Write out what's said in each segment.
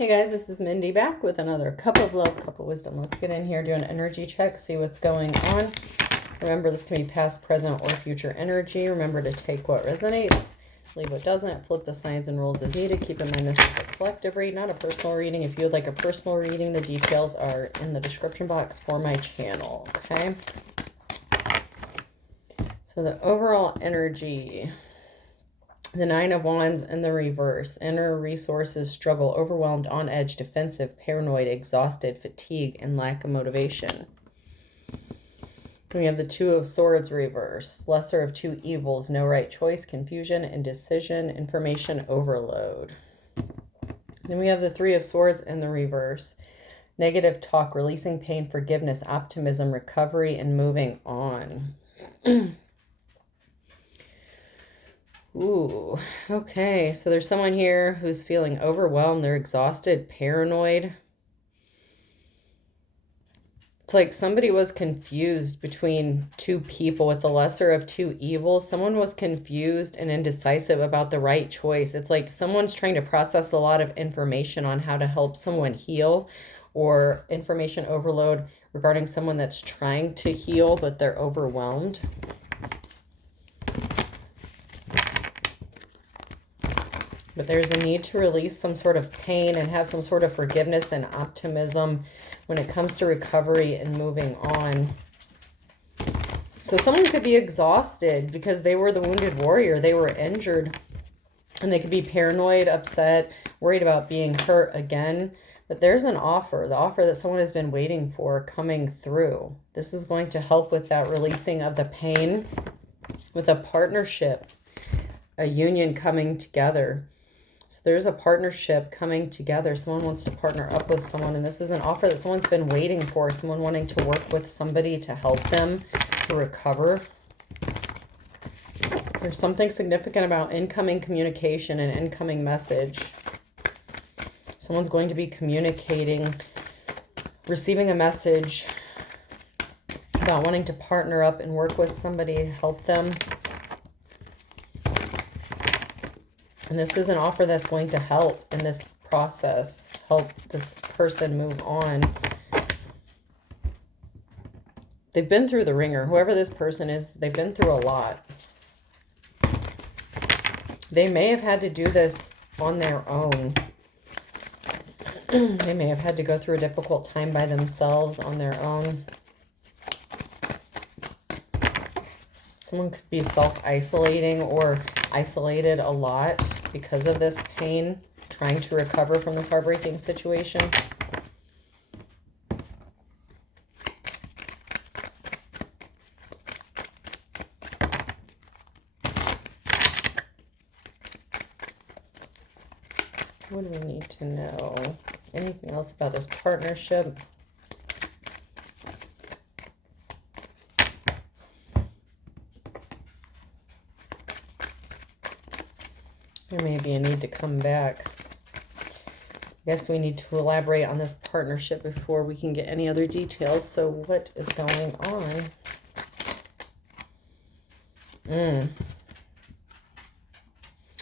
Hey guys, this is Mindy back with another cup of love, cup of wisdom. Let's get in here, do an energy check, see what's going on. Remember, this can be past, present, or future energy. Remember to take what resonates, leave what doesn't, flip the signs and rules as needed. Keep in mind this is a collective read, not a personal reading. If you would like a personal reading, the details are in the description box for my channel, okay? So the overall energy... The Nine of Wands in the reverse. Inner resources struggle, overwhelmed, on edge, defensive, paranoid, exhausted, fatigue, and lack of motivation. We have the Two of Swords reverse. Lesser of two evils, no right choice, confusion, indecision, information overload. Then we have the Three of Swords in the reverse. Negative talk, releasing pain, forgiveness, optimism, recovery, and moving on. Ooh, okay. So there's someone here who's feeling overwhelmed. They're exhausted, paranoid. It's like somebody was confused between two people with the lesser of two evils. Someone was confused and indecisive about the right choice. It's like someone's trying to process a lot of information on how to help someone heal, or information overload regarding someone that's trying to heal, but they're overwhelmed. But there's a need to release some sort of pain and have some sort of forgiveness and optimism when it comes to recovery and moving on. So someone could be exhausted because they were the wounded warrior. They were injured. And they could be paranoid, upset, worried about being hurt again. But there's an offer, the offer that someone has been waiting for, coming through. This is going to help with that releasing of the pain, with a partnership, a union coming together. So there's a partnership coming together. Someone wants to partner up with someone, and this is an offer that someone's been waiting for. Someone wanting to work with somebody to help them to recover. There's something significant about incoming communication and incoming message. Someone's going to be communicating, receiving a message about wanting to partner up and work with somebody to help them. And this is an offer that's going to help in this process, help this person move on. They've been through the ringer. Whoever this person is, they've been through a lot. They may have had to do this on their own. They may have had to go through a difficult time by themselves on their own. Someone could be self-isolating or isolated a lot because of this pain, trying to recover from this heartbreaking situation. What do we need to know? Anything else about this partnership? There may be a need to come back. I guess we need to elaborate on this partnership before we can get any other details. So what is going on?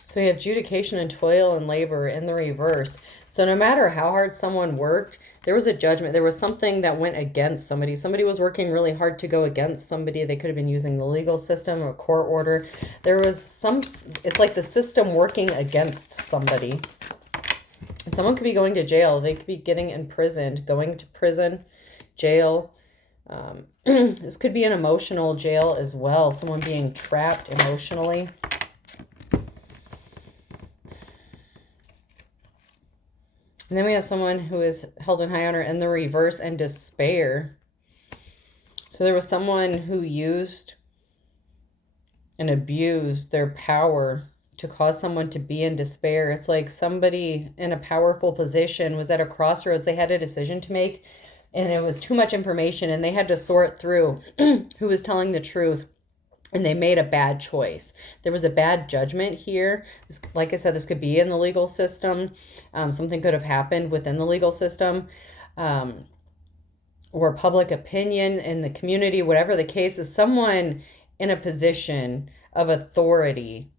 So we have adjudication and toil and labor in the reverse. So no matter how hard someone worked, there was a judgment. There was something that went against somebody. Somebody was working really hard to go against somebody. They could have been using the legal system or court order. There was some, it's like the system working against somebody. And someone could be going to jail. They could be getting imprisoned, going to prison, jail. This could be an emotional jail as well. Someone being trapped emotionally. And then we have someone who is held in high honor in the reverse and despair. So there was someone who used and abused their power to cause someone to be in despair. It's like somebody in a powerful position was at a crossroads. They had a decision to make, and it was too much information, and they had to sort through who was telling the truth. And they made a bad choice. There was a bad judgment here. Like I said, this could be in the legal system. Something could have happened within the legal system. Or public opinion in the community. Whatever the case is, someone in a position of authority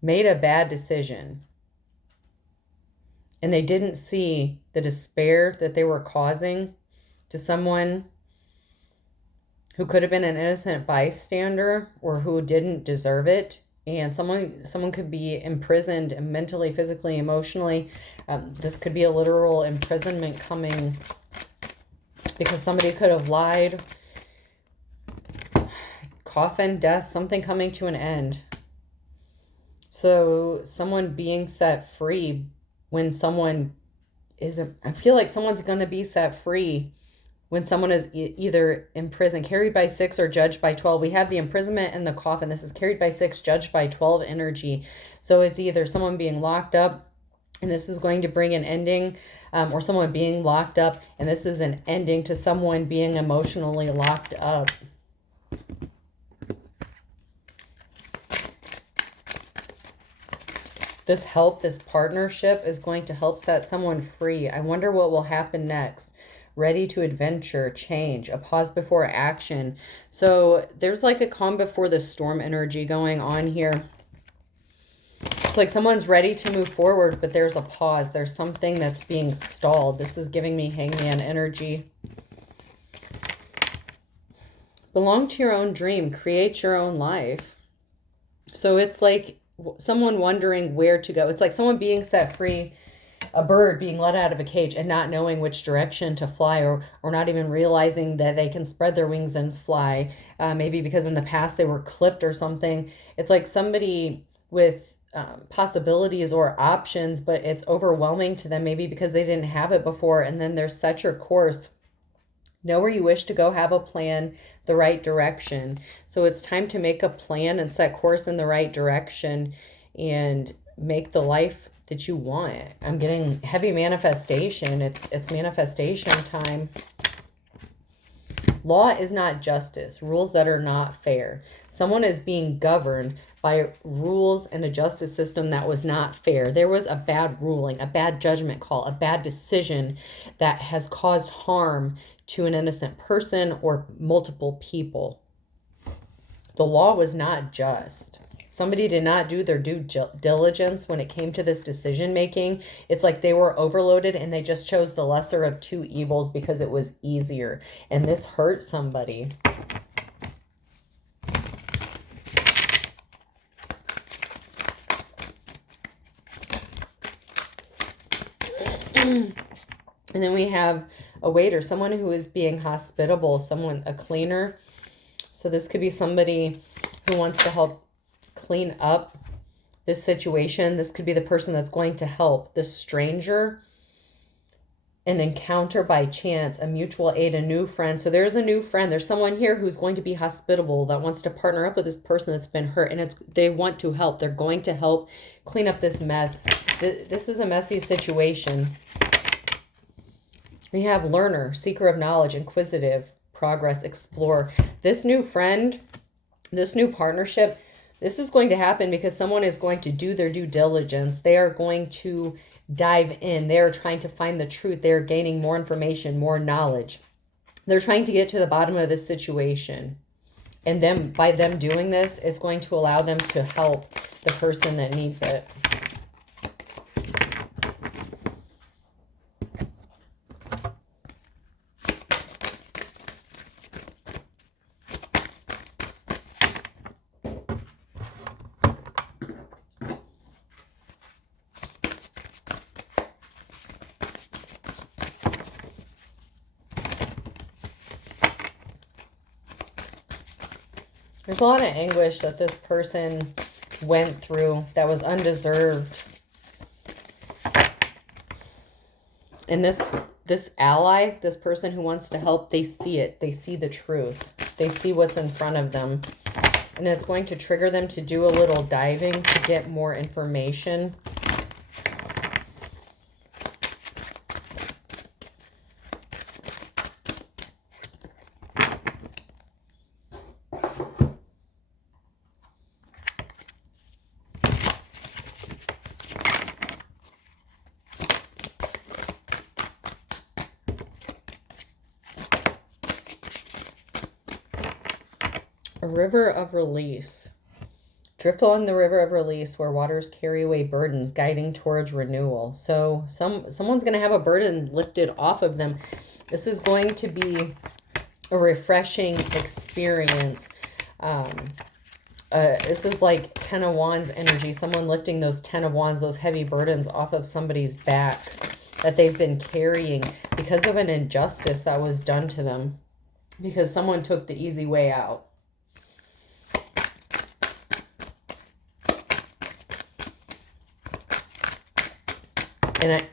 made a bad decision. and they didn't see the despair that they were causing to someone who could have been an innocent bystander or who didn't deserve it. And someone could be imprisoned mentally, physically, emotionally. This could be a literal imprisonment coming because somebody could have lied. Coffin, death, something coming to an end. So someone being set free when someone isn't, I feel like someone's going to be set free when someone is either in prison, carried by 6 or judged by 12. We have the imprisonment and the coffin. This is carried by 6, judged by 12 energy. So it's either someone being locked up, and this is going to bring an ending, or someone being locked up, and this is an ending to someone being emotionally locked up. This help, this partnership is going to help set someone free. I wonder what will happen next. Ready to adventure, change, a pause before action. So there's like a calm before the storm energy going on here. It's like someone's ready to move forward, but there's a pause. There's something that's being stalled. This is giving me Hangman energy. Belong to your own dream. Create your own life. So it's like someone wondering where to go. It's like someone being set free, a bird being let out of a cage and not knowing which direction to fly, or not even realizing that they can spread their wings and fly. Maybe because in the past they were clipped or something. It's like somebody with possibilities or options, but it's overwhelming to them, maybe because they didn't have it before. And then there's set your course. Know where you wish to go, have a plan, the right direction. So it's time to make a plan and set course in the right direction and make the life that you want. I'm getting heavy manifestation. It's manifestation time. Law is not justice. Rules that are not fair. Someone is being governed by rules and a justice system that was not fair. There was a bad ruling, a bad judgment call, a bad decision that has caused harm to an innocent person or multiple people. The law was not just. Somebody did not do their due diligence when it came to this decision making. It's like they were overloaded and they just chose the lesser of two evils because it was easier. And this hurt somebody. And then we have a waiter, someone who is being hospitable, a cleaner. So this could be somebody who wants to help clean up this situation. This could be the person that's going to help this stranger. An encounter by chance, a mutual aid, a new friend. So there's a new friend. There's someone here who's going to be hospitable, that wants to partner up with this person that's been hurt, and they want to help. They're going to help clean up this mess. This is a messy situation. We have learner, seeker of knowledge, inquisitive, progress, explore. This new friend, this new partnership, this is going to happen because someone is going to do their due diligence. They are going to dive in. They're trying to find the truth. They're gaining more information, more knowledge. They're trying to get to the bottom of this situation. And then by them doing this, it's going to allow them to help the person that needs it. There's a lot of anguish that this person went through that was undeserved. And this ally, this person who wants to help, they see it. They see the truth. They see what's in front of them. And it's going to trigger them to do a little diving to get more information. A river of release. Drift along the river of release where waters carry away burdens, guiding towards renewal. So someone's going to have a burden lifted off of them. This is going to be a refreshing experience. This is like 10 of Wands energy. Someone lifting those 10 of Wands, those heavy burdens off of somebody's back that they've been carrying because of an injustice that was done to them. Because someone took the easy way out.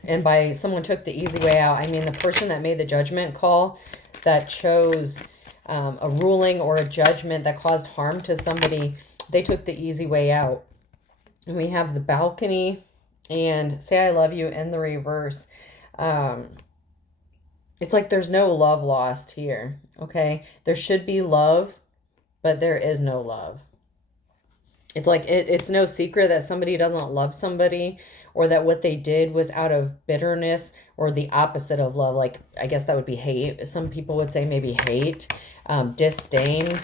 And by someone took the easy way out, I mean the person that made the judgment call, that chose a ruling or a judgment that caused harm to somebody, they took the easy way out. And we have the balcony and say I love you in the reverse. It's like there's no love lost here, okay? There should be love, but there is no love. It's like it's no secret that somebody doesn't love somebody, or that what they did was out of bitterness, or the opposite of love. Like, I guess that would be hate. Some people would say maybe hate, disdain.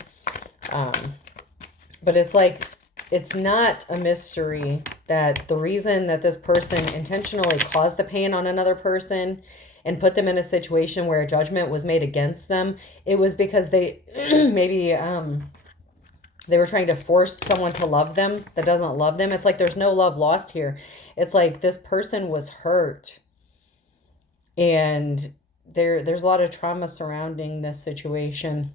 But it's like, it's not a mystery that the reason that this person intentionally caused the pain on another person and put them in a situation where a judgment was made against them, it was because they maybe they were trying to force someone to love them that doesn't love them. It's like there's no love lost here. It's like this person was hurt. And there's a lot of trauma surrounding this situation.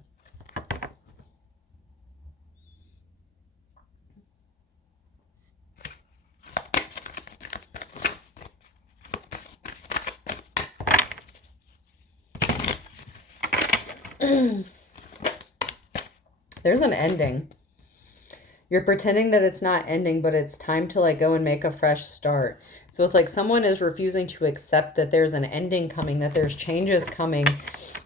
There's an ending. You're pretending that it's not ending, but it's time to go and make a fresh start. So it's like someone is refusing to accept that there's an ending coming, that there's changes coming,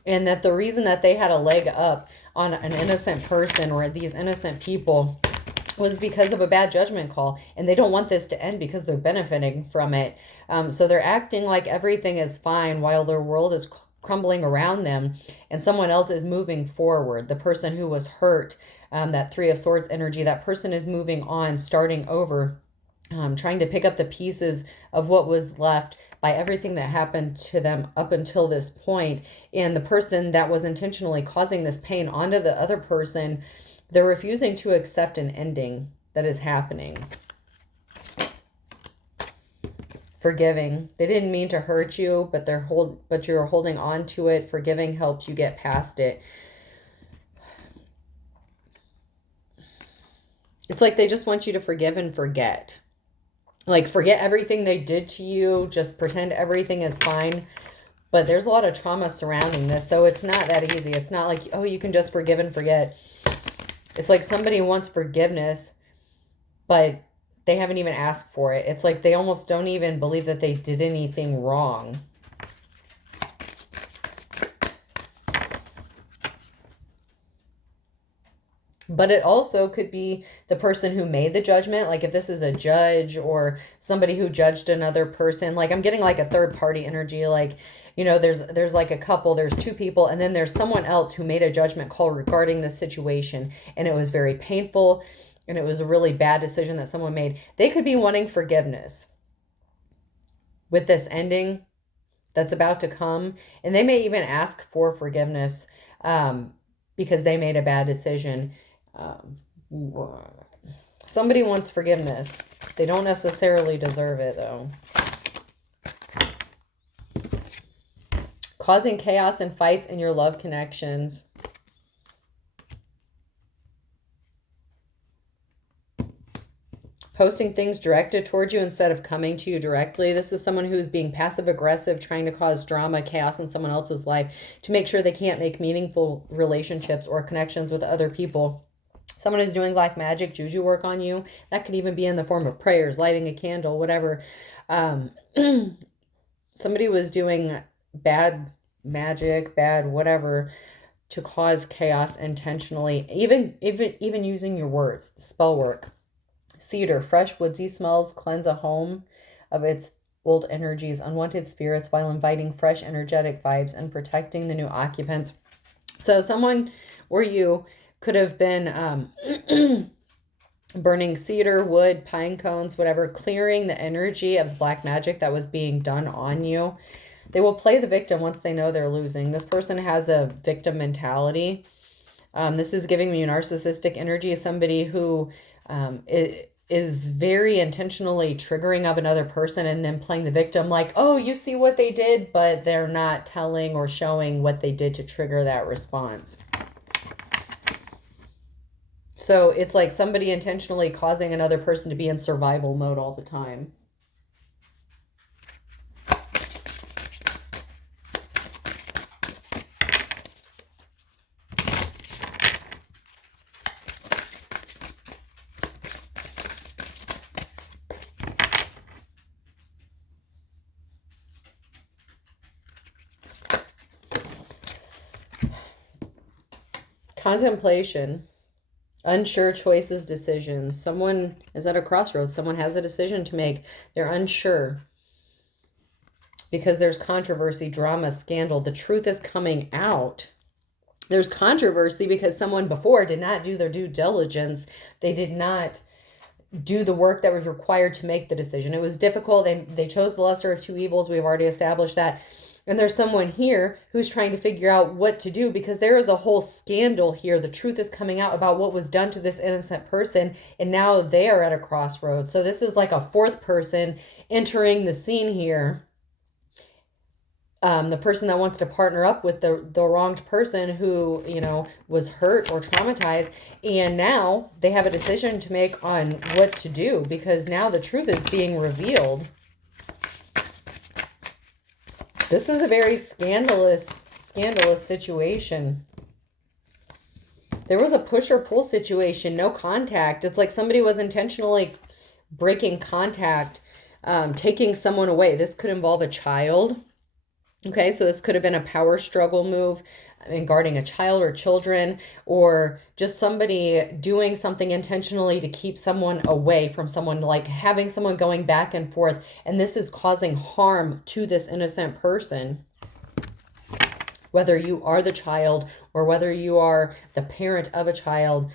and that the reason that they had a leg up on an innocent person or these innocent people was because of a bad judgment call. And they don't want this to end because they're benefiting from it. So they're acting like everything is fine while their world is crumbling around them and someone else is moving forward. The person who was hurt, that Three of Swords energy, that person is moving on, starting over, trying to pick up the pieces of what was left by everything that happened to them up until this point. And the person that was intentionally causing this pain onto the other person, they're refusing to accept an ending that is happening. Forgiving. They didn't mean to hurt you, but you're holding on to it. Forgiving helps you get past it. It's like they just want you to forgive and forget. Like, forget everything they did to you. Just pretend everything is fine. But there's a lot of trauma surrounding this, so it's not that easy. It's not like, oh, you can just forgive and forget. It's like somebody wants forgiveness, but they haven't even asked for it. It's like they almost don't even believe that they did anything wrong. But it also could be the person who made the judgment. Like if this is a judge or somebody who judged another person, like I'm getting like a third party energy. Like, you know, there's like a couple, there's two people, and then there's someone else who made a judgment call regarding this situation. And it was very painful. And it was a really bad decision that someone made. They could be wanting forgiveness with this ending that's about to come. And they may even ask for forgiveness because they made a bad decision. Somebody wants forgiveness. They don't necessarily deserve it, though. Causing chaos and fights in your love connections. Posting things directed towards you instead of coming to you directly. This is someone who's being passive-aggressive, trying to cause drama, chaos in someone else's life to make sure they can't make meaningful relationships or connections with other people. Someone is doing black magic, juju work on you. That could even be in the form of prayers, lighting a candle, whatever. Somebody was doing bad magic, bad whatever, to cause chaos intentionally. Even using your words, spell work. Cedar, fresh woodsy smells cleanse a home of its old energies, unwanted spirits, while inviting fresh energetic vibes and protecting the new occupants. So someone or you could have been burning cedar, wood, pine cones, whatever, clearing the energy of black magic that was being done on you. They will play the victim once they know they're losing. This person has a victim mentality. This is giving me narcissistic energy, somebody who is very intentionally triggering of another person and then playing the victim like, oh, you see what they did, but they're not telling or showing what they did to trigger that response. So it's like somebody intentionally causing another person to be in survival mode all the time. Contemplation. Unsure choices, decisions. Someone is at a crossroads. Someone has a decision to make. They're unsure because there's controversy, drama, scandal. The truth is coming out. There's controversy because someone before did not do their due diligence. They did not do the work that was required to make the decision. It was difficult. They chose the lesser of two evils. We've already established that. And there's someone here who's trying to figure out what to do because there is a whole scandal here. The truth is coming out about what was done to this innocent person, and now they are at a crossroads. So this is like a fourth person entering the scene here. The person that wants to partner up with the wronged person who, was hurt or traumatized. And now they have a decision to make on what to do because now the truth is being revealed. This is a very scandalous situation. There was a push or pull situation, no contact. It's like somebody was intentionally breaking contact, taking someone away. This could involve a child. Okay, so this could have been a power struggle move in guarding a child or children, or just somebody doing something intentionally to keep someone away from someone, like having someone going back and forth. And this is causing harm to this innocent person. Whether you are the child or whether you are the parent of a child,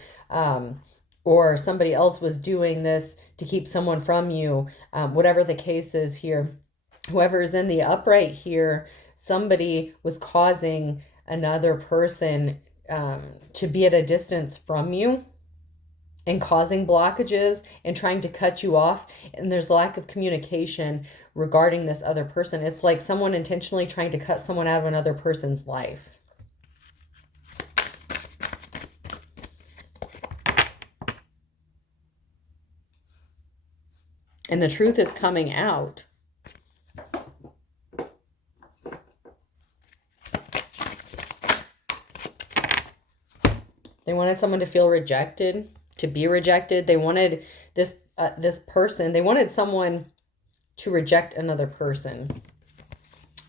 or somebody else was doing this to keep someone from you, whatever the case is here, whoever is in the upright here, somebody was causing another person to be at a distance from you and causing blockages and trying to cut you off. And there's lack of communication regarding this other person. It's like someone intentionally trying to cut someone out of another person's life. And the truth is coming out. They wanted someone to feel rejected, to be rejected. They wanted this person. They wanted someone to reject another person.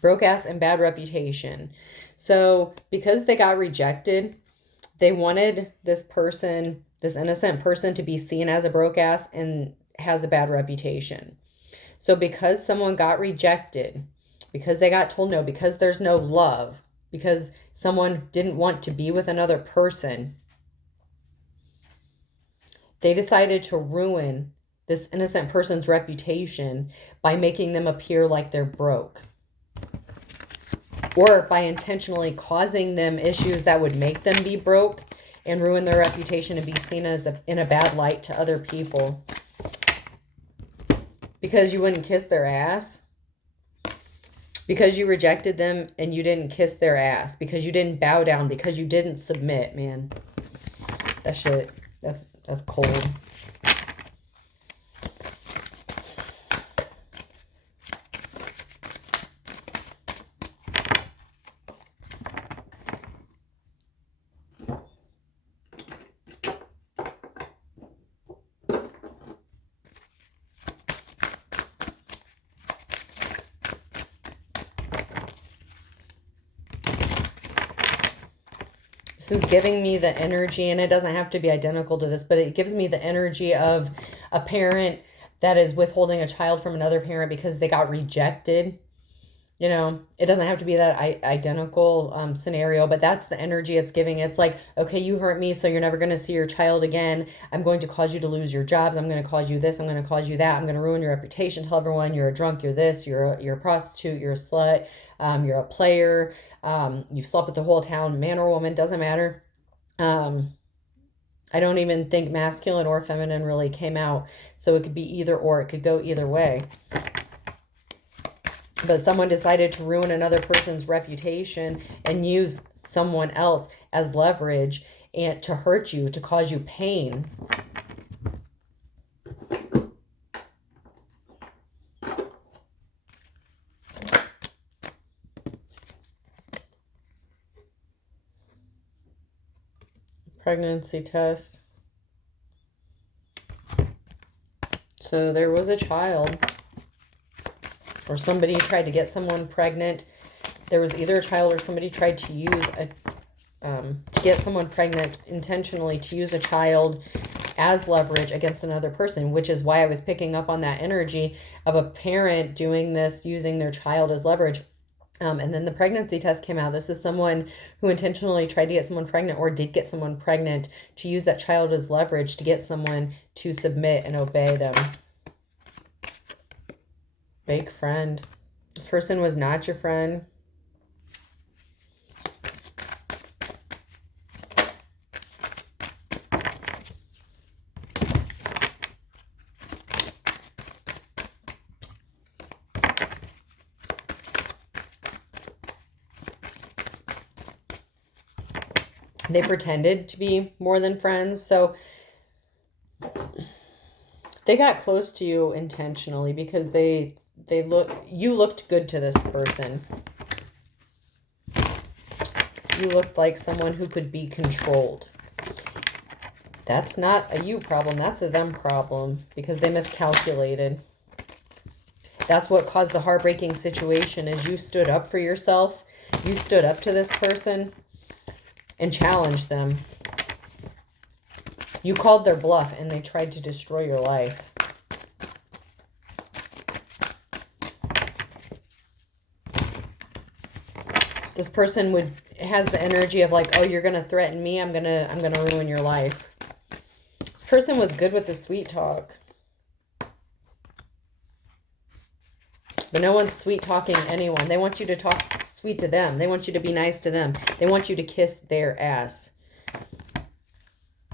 Broke ass and bad reputation. So because they got rejected, they wanted this person, this innocent person, to be seen as a broke ass and has a bad reputation. So because someone got rejected, because they got told no, because there's no love, because someone didn't want to be with another person, they decided to ruin this innocent person's reputation by making them appear like they're broke, or by intentionally causing them issues that would make them be broke and ruin their reputation and be seen as in a bad light to other people. Because you wouldn't kiss their ass, because you rejected them and you didn't kiss their ass, because you didn't bow down, because you didn't submit, man. That shit, that's cold. This is giving me the energy, and it doesn't have to be identical to this, but it gives me the energy of a parent that is withholding a child from another parent because they got rejected. You know, it doesn't have to be that identical scenario, but that's the energy it's giving. It's like, okay, you hurt me, so you're never going to see your child again. I'm going to cause you to lose your jobs. I'm going to cause you this. I'm going to cause you that. I'm going to ruin your reputation. Tell everyone you're a drunk, you're this, you're a prostitute, you're a slut, you're a player. You've slept with the whole town, man or woman, doesn't matter. I don't even think masculine or feminine really came out. So it could be either or. It could go either way. But someone decided to ruin another person's reputation and use someone else as leverage and to hurt you, to cause you pain. Pregnancy test. So there was a child, or somebody tried to get someone pregnant. There was either a child or somebody tried to use to get someone pregnant intentionally, to use a child as leverage against another person, which is why I was picking up on that energy of a parent doing this, using their child as leverage. And then the pregnancy test came out. This is someone who intentionally tried to get someone pregnant or did get someone pregnant to use that child as leverage to get someone to submit and obey them. Fake friend. This person was not your friend. They pretended to be more than friends. So they got close to you intentionally because you looked good to this person. You looked like someone who could be controlled. That's not a you problem. That's a them problem because they miscalculated. That's what caused the heartbreaking situation is you stood up for yourself. You stood up to this person and challenged them. You called their bluff and they tried to destroy your life. This person has the energy of like, oh, you're going to threaten me. I'm going to ruin your life. This person was good with the sweet talk. But no one's sweet talking anyone. They want you to talk sweet to them. They want you to be nice to them. They want you to kiss their ass.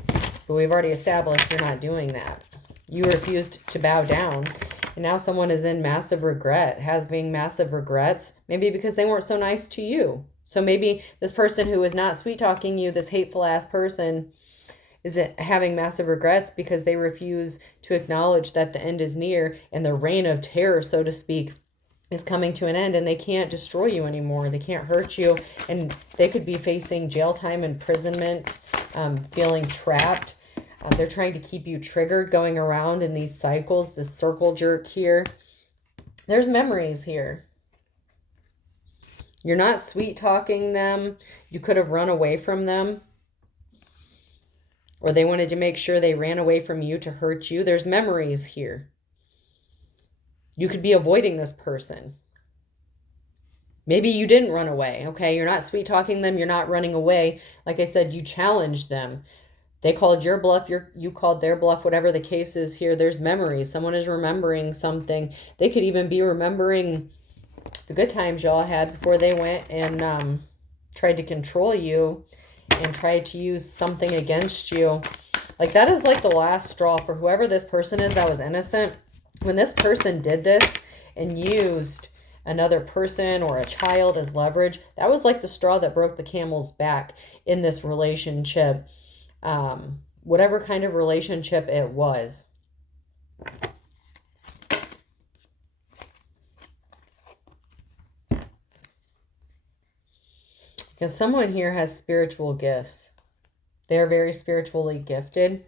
But we've already established you're not doing that. You refused to bow down. And now someone is in massive regret, having massive regrets. Maybe because they weren't so nice to you. So maybe this person who is not sweet talking you, this hateful ass person, is having massive regrets because they refuse to acknowledge that the end is near and the reign of terror, so to speak, is coming to an end, and they can't destroy you anymore. They can't hurt you, and they could be facing jail time, imprisonment, feeling trapped. They're trying to keep you triggered, going around in these cycles, this circle jerk here. There's memories here. You're not sweet talking them. You could have run away from them. Or they wanted to make sure they ran away from you to hurt you. There's memories here. You could be avoiding this person. Maybe you didn't run away, okay? You're not sweet talking them. You're not running away. Like I said, you challenged them. They called your bluff. You called their bluff, whatever the case is here. There's memories. Someone is remembering something. They could even be remembering the good times y'all had before they went and tried to control you and tried to use something against you. Like that is like the last straw for whoever this person is that was innocent. When this person did this and used another person or a child as leverage, that was like the straw that broke the camel's back in this relationship. Whatever kind of relationship it was. Because someone here has spiritual gifts. They are very spiritually gifted.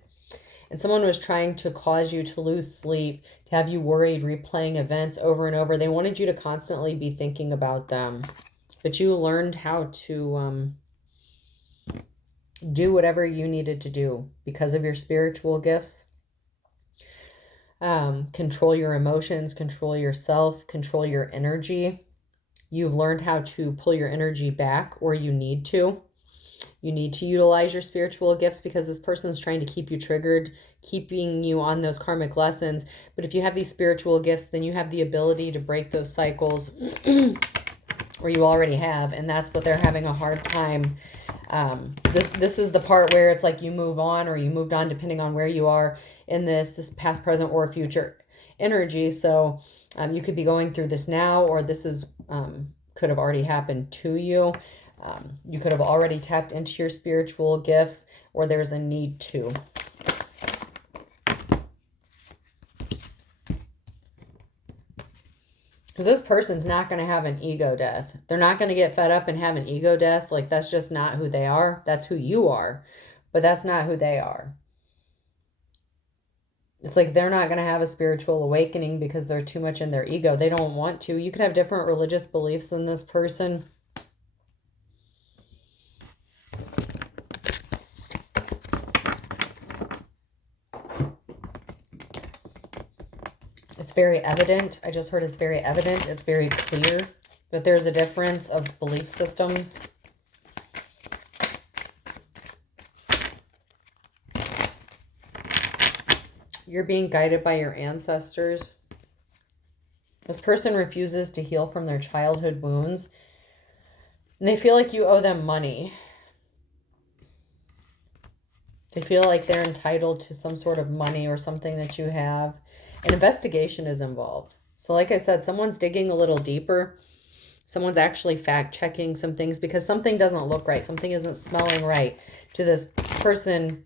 And someone was trying to cause you to lose sleep, to have you worried, replaying events over and over. They wanted you to constantly be thinking about them. But you learned how to do whatever you needed to do because of your spiritual gifts. Control your emotions, control yourself, control your energy. You've learned how to pull your energy back, or you need to. You need to utilize your spiritual gifts because this person is trying to keep you triggered, keeping you on those karmic lessons. But if you have these spiritual gifts, then you have the ability to break those cycles, or you already have, and that's what they're having a hard time. This is the part where it's like you move on, or you moved on, depending on where you are in this past, present, or future energy. So you could be going through this now, or this is could have already happened to you. You could have already tapped into your spiritual gifts, or there's a need to. Because this person's not going to have an ego death. They're not going to get fed up and have an ego death. Like, that's just not who they are. That's who you are. But that's not who they are. It's like they're not going to have a spiritual awakening because they're too much in their ego. They don't want to. You could have different religious beliefs than this person. It's very evident. I just heard it's very evident. It's very clear that there's a difference of belief systems. You're being guided by your ancestors. This person refuses to heal from their childhood wounds. And they feel like you owe them money. They feel like they're entitled to some sort of money or something that you have. An investigation is involved. So like I said, someone's digging a little deeper. Someone's actually fact-checking some things because something doesn't look right. Something isn't smelling right to this person,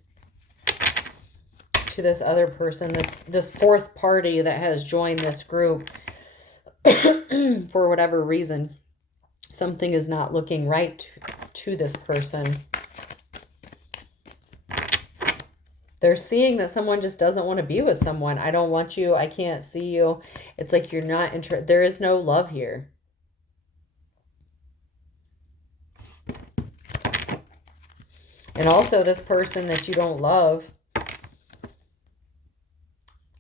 to this other person, this fourth party that has joined this group for whatever reason. Something is not looking right to this person. They're seeing that someone just doesn't want to be with someone. I don't want you. I can't see you. It's like you're not interested. There is no love here. And also this person that you don't love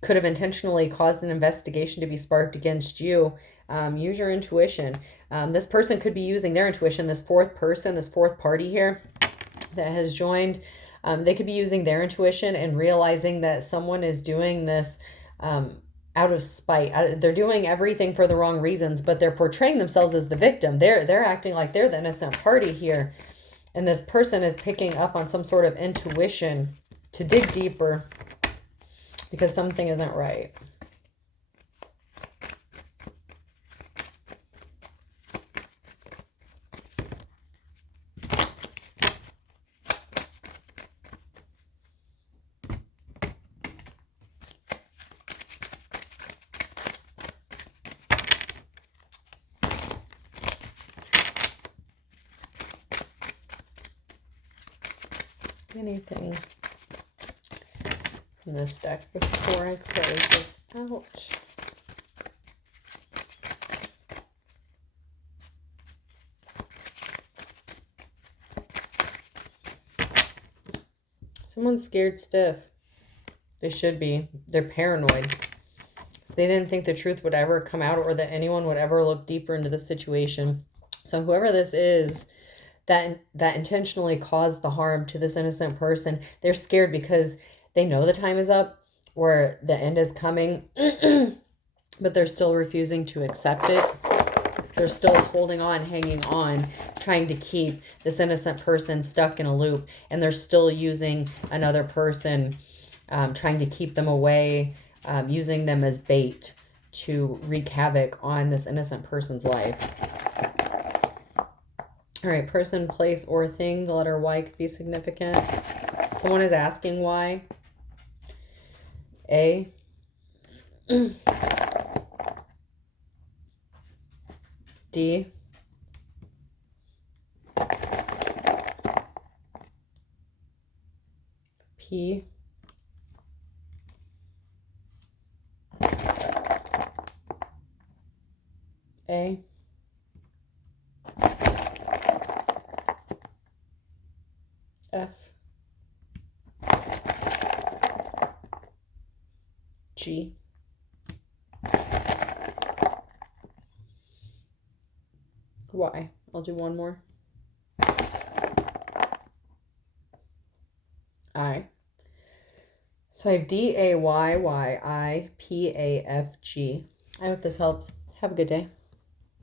could have intentionally caused an investigation to be sparked against you. Use your intuition. This person could be using their intuition. This fourth person, this fourth party here that has joined, they could be using their intuition and realizing that someone is doing this out of spite. They're doing everything for the wrong reasons, but they're portraying themselves as the victim. They're acting like they're the innocent party here. And this person is picking up on some sort of intuition to dig deeper because something isn't right. Anything from this deck before I close this out. Someone's scared stiff. They should be. They're paranoid. So they didn't think the truth would ever come out or that anyone would ever look deeper into the situation. So whoever this is, that intentionally caused the harm to this innocent person, they're scared because they know the time is up or the end is coming, but they're still refusing to accept it. They're still holding on, hanging on, trying to keep this innocent person stuck in a loop, and they're still using another person, trying to keep them away, using them as bait to wreak havoc on this innocent person's life. All right, person, place, or thing. The letter Y could be significant. Someone is asking why. A. D. P. A. F. G. Y. I'll do one more. I. So I have DAYYIPAFG. I hope this helps. Have a good day.